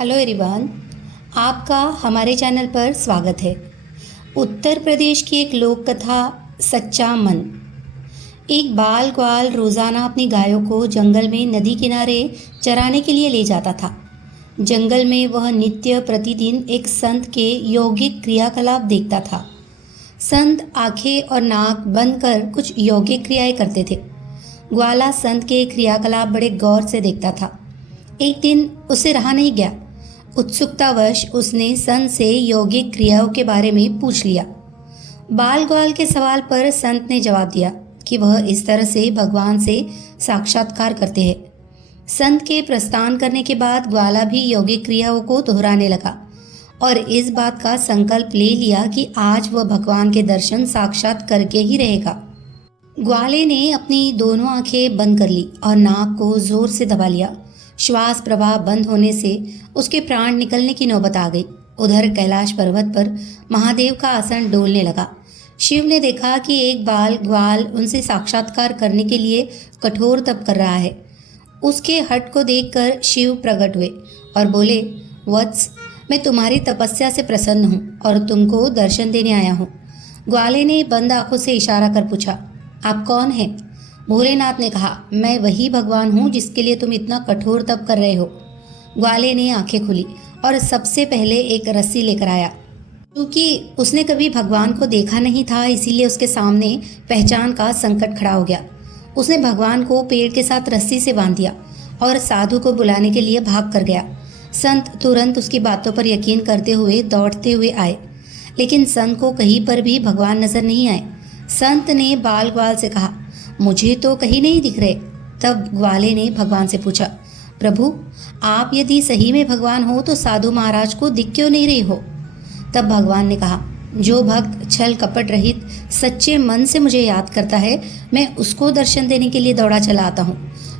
Hello everyone, आपका हमारे channel पर स्वागत है। उत्तर प्रदेश की एक लोक कथा सच्चा मन। एक बाल ग्वाल रोज़ाना अपनी गायों को जंगल में नदी किनारे चराने के लिए ले जाता था। जंगल में वह नित्य प्रतिदिन एक संत के यौगिक क्रियाकलाप देखता था। संत आंखें और नाक बंद कर कुछ यौगिक क्रियाएं करते थे। ग्वाला संत के क्रियाकलाप बड़े गौर से देखता था। एक दिन उसे रहा नहीं गया। उत्सुकतावश उसने संत से यौगिक क्रियाओं के बारे में पूछ लिया। बाल ग्वाल के सवाल पर संत ने जवाब दिया कि वह इस तरह से भगवान से साक्षात्कार करते हैं। संत के प्रस्थान करने के बाद ग्वाला भी यौगिक क्रियाओं को दोहराने लगा और इस बात का संकल्प ले लिया कि आज वह भगवान के दर्शन साक्षात करके ही रहेगा। ग्वाले ने अपनी दोनों आंखें बंद कर ली और नाक को जोर से दबा लिया। श्वास प्रवाह बंद होने से उसके प्राण निकलने की नौबत आ गई। उधर कैलाश पर्वत पर महादेव का आसन डोलने लगा। शिव ने देखा कि एक बाल ग्वाल उनसे साक्षात्कार करने के लिए कठोर तप कर रहा है। उसके हठ को देखकर शिव प्रकट हुए और बोले, वत्स, मैं तुम्हारी तपस्या से प्रसन्न हूँ और तुमको दर्शन देने आया हूँ। ग्वाले ने बंद आंखों से इशारा कर पूछा, आप कौन हैं? भोलेनाथ ने कहा, मैं वही भगवान हूँ जिसके लिए तुम इतना कठोर तप कर रहे हो। ग्वाले ने आंखें खोली और सबसे पहले एक रस्सी लेकर आया। क्योंकि उसने कभी भगवान को देखा नहीं था, इसीलिए उसके सामने पहचान का संकट खड़ा हो गया। उसने भगवान को पेड़ के साथ रस्सी से बांध दिया और साधु को बुलाने के लिए भाग कर गया। संत तुरंत उसकी बातों पर यकीन करते हुए दौड़ते हुए आए, लेकिन संत को कहीं पर भी भगवान नजर नहीं आए। संत ने बाल ग्वाल से कहा, मुझे तो कहीं नहीं दिख रहे। तब ग्वाले ने भगवान से पूछा, प्रभु, आप यदि सही में भगवान हो तो साधु महाराज को दिख क्यों नहीं रहे हो? तब भगवान ने कहा, जो भक्त छल कपट रहित सच्चे मन से मुझे याद करता है, मैं उसको दर्शन देने के लिए दौड़ा चला आता हूँ।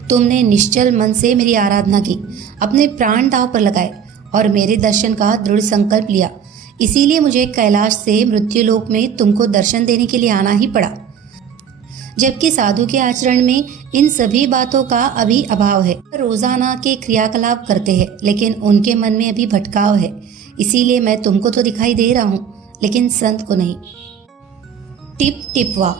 तुमने निश्चल मन से मेरी आराधना की, अपने प्राण दांव पर लगाए और मेरे दर्शन का दृढ़ संकल्प लिया। इसीलिए मुझे कैलाश से मृत्युलोक में तुमको दर्शन देने के लिए आना ही पड़ा। जबकि साधु के आचरण में इन सभी बातों का अभी अभाव है। रोजाना के क्रियाकलाप करते हैं, लेकिन उनके मन में अभी भटकाव है। इसीलिए मैं तुमको तो दिखाई दे रहा हूँ, लेकिन संत को नहीं। टिप टिपवा।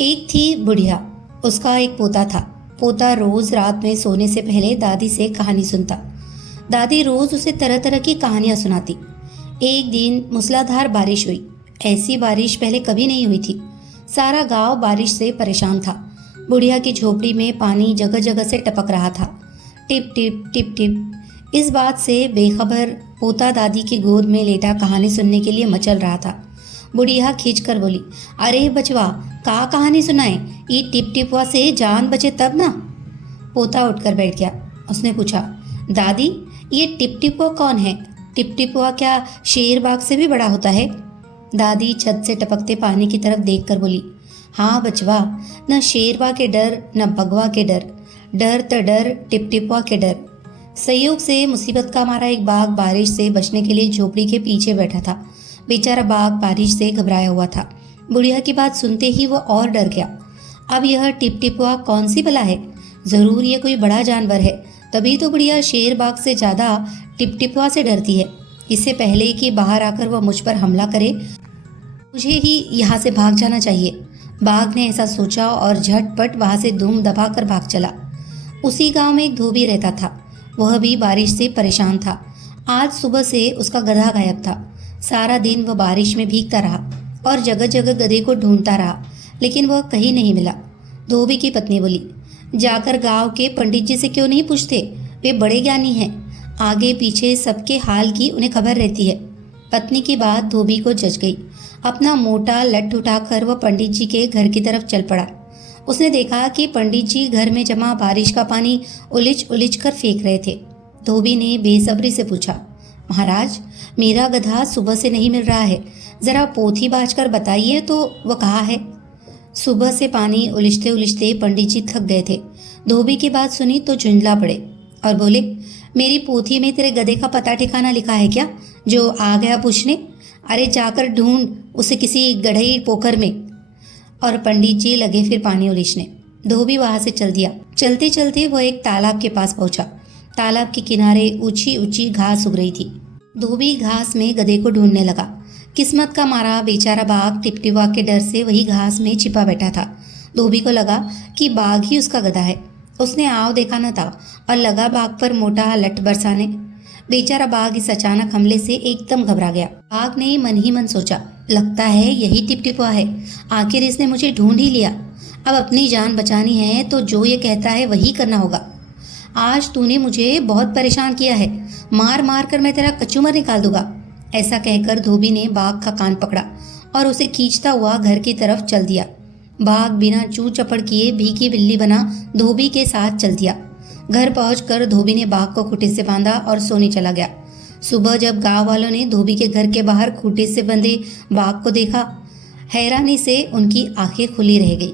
एक थी बुढ़िया, उसका एक पोता था। पोता रोज रात में सोने से पहले दादी से कहानी सुनता। दादी रोज उसे तरह तरह की कहानियां सुनाती। एक दिन मूसलाधार बारिश हुई। ऐसी बारिश पहले कभी नहीं हुई थी। सारा गांव बारिश से परेशान था। बुढ़िया की झोपड़ी में पानी जगह जगह से टपक रहा था। Tip tip tip tip. इस बात से बेखबर पोता दादी की गोद में लेटा कहानी सुनने के लिए मचल रहा था। बुढ़िया खींचकर बोली, अरे बचवा, का कहानी सुनाए? ये टिप टिपवा से जान बचे तब ना। पोता उठकर बैठ गया। उसने पूछा, दादी, ये टिप टिपवा कौन है? टिप टिपवा क्या शेर बाघ से भी बड़ा होता है? दादी छत से टपकते पानी की तरफ देखकर बोली, हाँ बचवा, न शेरवा के डर न बगवा के डर, डर त डर टिपटिपवा के डर। संयोग से मुसीबत का मारा एक बाघ बारिश से बचने के लिए झोपड़ी के पीछे बैठा था। बेचारा बाघ बारिश से घबराया हुआ था। बुढ़िया की बात सुनते ही वह और डर गया। अब यह टिपटिपवा कौन सी बला है? जरूर ये कोई बड़ा जानवर है, तभी तो बुढ़िया शेर बाघ से ज्यादा टिपटिपवा से डरती है। इससे पहले कि बाहर आकर वह मुझ पर हमला करे, मुझे ही यहाँ से भाग जाना चाहिए। बाघ ने ऐसा सोचा और झटपट वहां से धूम दबाकर भाग चला। उसी गांव में एक धोबी रहता था। वह भी बारिश से परेशान था। आज सुबह से उसका गधा गायब था। सारा दिन वह बारिश में भीगता रहा और जगह जगह गधे को ढूंढता रहा, लेकिन वह कहीं नहीं मिला। धोबी की पत्नी बोली, जाकर गांव के पंडित जी से क्यों नहीं पूछते? वे बड़े ज्ञानी हैं। आगे पीछे सबके हाल की उन्हें खबर रहती है। पत्नी की बात धोबी को जच गई। अपना मोटा लठ उठाकर वह पंडित जी के घर की तरफ चल पड़ा। उसने देखा कि पंडित जी घर में जमा बारिश का पानी उलिच उलिच कर फेंक रहे थे। धोबी ने बेसब्री से पूछा, महाराज, मेरा गधा सुबह से नहीं मिल रहा है, जरा पोथी बाँचकर बताइए तो वह कहाँ है? सुबह से पानी उलिचते उलिचते पंडित जी थक गए थे। धोबी की बात सुनी तो झुंझला पड़े और बोले, मेरी पोथी में तेरे गधे का पता ठिकाना लिखा है क्या, जो आ गया पूछने? अरे जाकर ढूंढ उसे किसी गढ़ई पोखर में। और पंडित जी लगे फिर पानी उलीचने। धोबी वहां से चल दिया। चलते चलते वो एक तालाब के पास पहुंचा। तालाब के किनारे ऊंची ऊंची घास उग रही थी। धोबी घास में गधे को ढूंढने लगा। किस्मत का मारा बेचारा बाघ टिपटिपा के डर से वही घास में छिपा बैठा था। धोबी को लगा कि बाघ ही उसका गधा है। उसने आव देखा न था और लगा बाघ पर मोटा लठ बरसाने। बेचारा बाघ इस अचानक हमले से एकदम घबरा गया। बाघ ने मन ही मन सोचा, लगता है यही टिपटिपा है, आखिर इसने मुझे ढूंढ ही लिया। अब अपनी जान बचानी है तो जो ये कहता है वही करना होगा। आज तूने मुझे बहुत परेशान किया है, मार मार कर मैं तेरा कचूमर निकाल दूंगा। ऐसा कहकर धोबी ने बाघ का कान पकड़ा और उसे खींचता हुआ घर की तरफ चल दिया। बाघ बिना चू चपड़ किए भीगी बिल्ली बना धोबी के साथ चल दिया। घर पहुंचकर धोबी ने बाघ को खूंटे से बांधा और सोने चला गया। सुबह जब गांव वालों ने धोबी के घर के बाहर खूंटे से बंधे बाघ को देखा, हैरानी से उनकी आंखें खुली रह गई।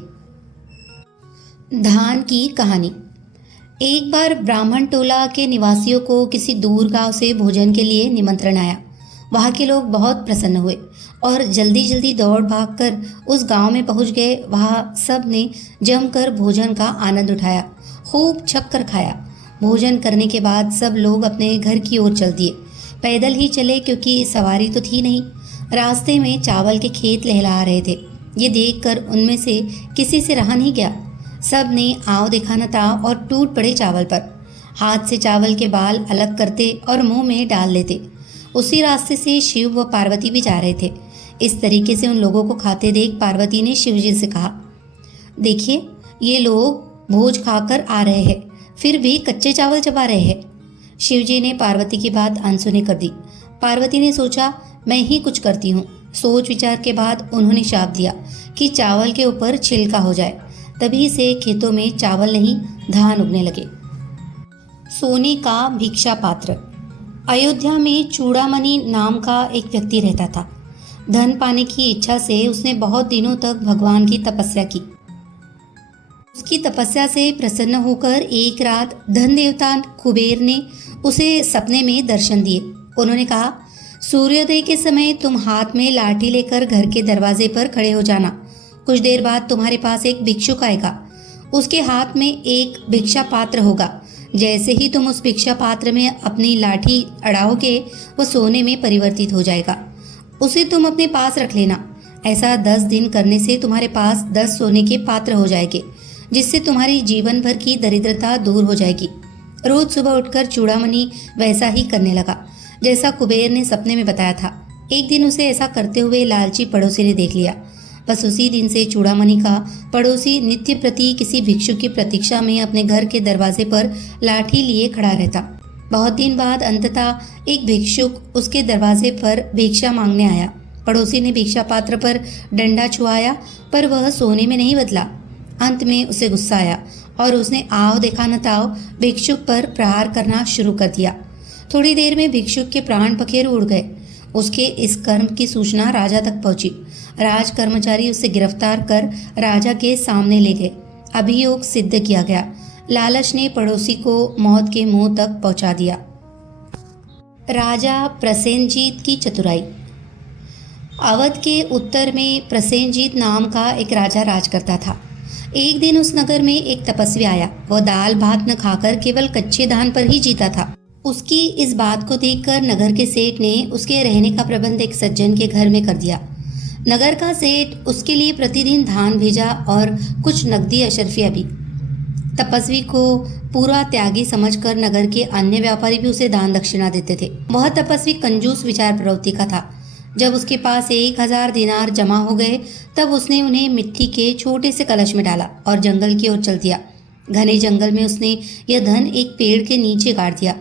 धान की कहानी। एक बार ब्राह्मण टोला के निवासियों को किसी दूर गांव से भोजन के लिए निमंत्रण आया। वहाँ के लोग बहुत प्रसन्न हुए और जल्दी जल्दी दौड़ भागकर उस गांव में पहुंच गए। वहाँ सब ने जमकर भोजन का आनंद उठाया, खूब छक्कर खाया। भोजन करने के बाद सब लोग अपने घर की ओर चल दिए। पैदल ही चले क्योंकि सवारी तो थी नहीं। रास्ते में चावल के खेत लहला रहे थे। ये देखकर उनमें से किसी से रहा नहीं गया। सब ने आव दिखाना था और टूट पड़े चावल पर। हाथ से चावल के बाल अलग करते और मुंह में डाल लेते। उसी रास्ते से शिव व पार्वती भी जा रहे थे। इस तरीके से उन लोगों को खाते देख पार्वती ने शिव जी से कहा, देखिए ये लोग भोज खाकर आ रहे हैं, फिर भी कच्चे चावल चबा रहे हैं। शिव जी ने पार्वती की बात अनसुनी कर दी। पार्वती ने सोचा, मैं ही कुछ करती हूँ। सोच विचार के बाद उन्होंने शाप दिया कि चावल के ऊपर छिलका हो जाए। तभी से खेतों में चावल नहीं धान उगने लगे। सोने का भिक्षा पात्र। अयोध्या में चूड़ामणि नाम का एक व्यक्ति रहता था। धन पाने की इच्छा से उसने बहुत दिनों तक भगवान की तपस्या की। उसकी तपस्या से प्रसन्न होकर एक रात धन देवता कुबेर ने उसे सपने में दर्शन दिए। उन्होंने कहा, सूर्योदय के समय तुम हाथ में लाठी लेकर घर के दरवाजे पर खड़े हो जाना। कुछ देर बाद तुम्हारे पास एक भिक्षुक आएगा। उसके हाथ में एक भिक्षा पात्र होगा। जैसे ही तुम उस भिक्षा पात्र में अपनी लाठी अड़ाओगे, वह सोने में परिवर्तित हो जाएगा। उसे तुम अपने पास रख लेना। ऐसा 10 दिन करने से तुम्हारे पास 10 सोने के पात्र हो जाएंगे, जिससे तुम्हारी जीवन भर की दरिद्रता दूर हो जाएगी। रोज सुबह उठकर चूड़ामणि वैसा ही करने लगा जैसा कुबेर ने सपने में बताया था। एक दिन उसे ऐसा करते हुए लालची पड़ोसी ने देख लिया। बस उसी दिन से चूड़ामणि का पड़ोसी नित्य प्रति किसी भिक्षुक की प्रतीक्षा में अपने घर के दरवाजे पर लाठी लिए खड़ा रहता। बहुत दिन बाद अंततः एक भिक्षुक उसके दरवाजे पर भिक्षा मांगने आया। पड़ोसी ने भिक्षा पात्र पर डंडा छुआया, पर वह सोने में नहीं बदला। अंत में उसे गुस्सा आया और उसने आव देखा न ताव भिक्षुक पर प्रहार करना शुरू कर दिया। थोड़ी देर में भिक्षुक के प्राण पखेरु उड़ गए। उसके इस कर्म की सूचना राजा तक पहुंची। राज कर्मचारी उसे गिरफ्तार कर राजा के सामने ले गए। अभियोग सिद्ध किया गया। लालच ने पड़ोसी को मौत के मुंह तक पहुंचा दिया। राजा प्रसेनजीत की चतुराई। अवध के उत्तर में प्रसेनजीत नाम का एक राजा राज करता था। एक दिन उस नगर में एक तपस्वी आया। वह दाल भात न खाकर केवल कच्चे धान पर ही जीता था। उसकी इस बात को देखकर नगर के सेठ ने उसके रहने का प्रबंध एक सज्जन के घर में कर दिया। नगर का सेठ उसके लिए प्रतिदिन धान भेजा और कुछ नकदी अशर्फिया भी। तपस्वी को पूरा त्यागी समझकर नगर के अन्य व्यापारी भी उसे दान दक्षिणा देते थे। वह तपस्वी कंजूस विचार प्रवृत्ति का था। जब उसके पास 1000 दिनार जमा हो गए, तब उसने उन्हें मिट्टी के छोटे से कलश में डाला और जंगल की ओर चल दिया। घने जंगल में उसने यह धन एक पेड़ के नीचे गाड़ दिया।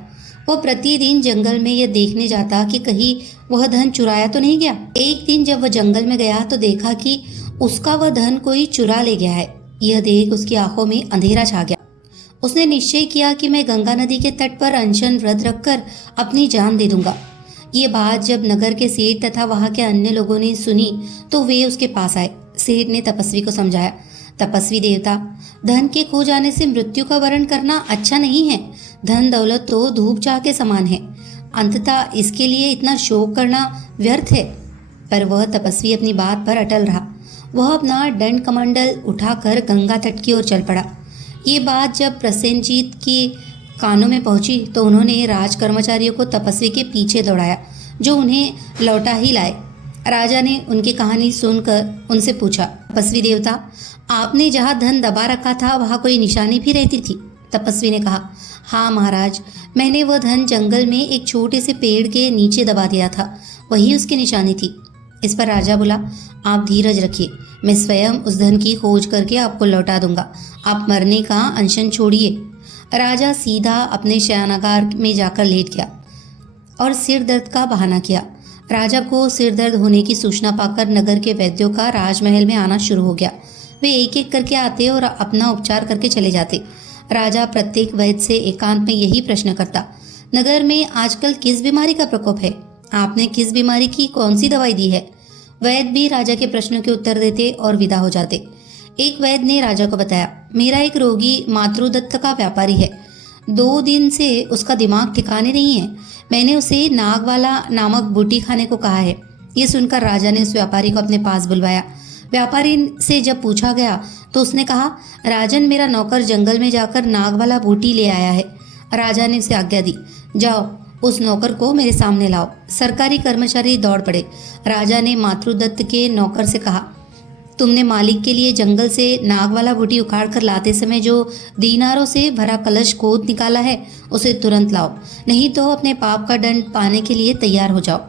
वह प्रतिदिन जंगल में यह देखने जाता कि कहीं वह धन चुराया तो नहीं गया। एक दिन जब वह जंगल में गया तो देखा कि उसका वह धन कोई चुरा ले गया है। यह देख उसकी आंखों में अंधेरा छा गया। उसने निश्चय किया कि मैं गंगा नदी के तट पर अनशन व्रत रखकर अपनी जान दे दूंगा। ये बात जब नगर के सेठ तथा वहां के अन्य लोगों ने सुनी तो वे उसके पास आए। सेठ ने तपस्वी को समझाया, तपस्वी देवता, धन के खो जाने से मृत्यु का वरण करना अच्छा नहीं है। धन दौलत तो धूप चाह के समान है। अंततः इसके लिए इतना शोक करना व्यर्थ है। पर वह तपस्वी अपनी बात पर अटल रहा। वह अपना दंड कमंडल उठाकर गंगा तट की ओर चल पड़ा। ये बात जब प्रसेनजीत की कानों में पहुंची तो उन्होंने राज कर्मचारियों को तपस्वी के पीछे दौड़ाया, जो उन्हें लौटा ही लाए। राजा ने उनकी कहानी सुनकर उनसे पूछा, तपस्वी देवता, आपने जहाँ धन दबा रखा था वहाँ कोई निशानी भी रहती थी? तपस्वी ने कहा, हाँ महाराज, मैंने वह धन जंगल में एक छोटे से पेड़ के नीचे दबा दिया था, वही उसकी निशानी थी। इस पर राजा बोला, आप धीरज रखिए, मैं स्वयं उस धन की खोज करके आपको लौटा दूंगा। आप मरने का अनशन छोड़िए। राजा सीधा अपने शयनागार में जाकर लेट गया और सिर दर्द का बहाना किया। राजा को सिर दर्द होने की सूचना पाकर नगर के वैद्यों का राजमहल में आना शुरू हो गया। वे एक एक करके आते और अपना उपचार करके चले जाते। राजा प्रत्येक वैद्य से एकांत में यही प्रश्न करता, नगर में आजकल किस बीमारी का प्रकोप है? आपने किस बीमारी की कौन सी दवाई दी है? वैद्य भी राजा के प्रश्नों के उत्तर देते और विदा हो जाते। एक वैद्य ने राजा को बताया, मेरा एक रोगी मातृदत्त का व्यापारी है। 2 दिन से उसका दिमाग ठिकाने नहीं है। मैंने उसे नागवाला नामक बूटी खाने को कहा है। ये सुनकर राजा ने उस व्यापारी को अपने पास बुलवाया। व्यापारी से जब पूछा गया तो उसने कहा, राजन, मेरा नौकर जंगल में जाकर नागवाला बूटी ले आया है। राजा ने उसे आज्ञा दी, जाओ उस नौकर को मेरे सामने लाओ। सरकारी कर्मचारी दौड़ पड़े। राजा ने मातृदत्त के नौकर से कहा, तुमने मालिक के लिए जंगल से नागवाला बूटी उखाड़ कर लाते समय जो दीनारों से भरा कलश खोद निकाला है, उसे तुरंत लाओ, नहीं तो अपने पाप का दंड पाने के लिए तैयार हो जाओ।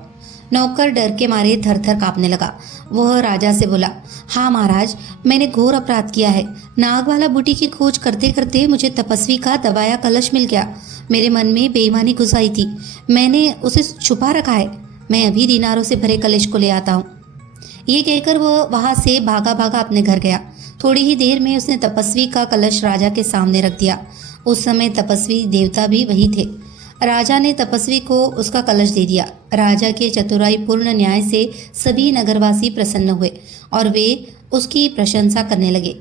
नौकर डर के मारे थर थर कांपने लगा। वह राजा से बोला, हाँ महाराज, मैंने घोर अपराध किया है। नागवाला बूटी की खोज करते करते मुझे तपस्वी का दबाया कलश मिल गया। मेरे मन में बेईमानी घुस आई थी, मैंने उसे छुपा रखा है। मैं अभी दीनारों से भरे कलश को ले आता हूँ। ये कहकर वह वहाँ से भागा भागा अपने घर गया। थोड़ी ही देर में उसने तपस्वी का कलश राजा के सामने रख दिया। उस समय तपस्वी देवता भी वही थे। राजा ने तपस्वी को उसका कलश दे दिया। राजा के चतुराई पूर्ण न्याय से सभी नगरवासी प्रसन्न हुए और वे उसकी प्रशंसा करने लगे।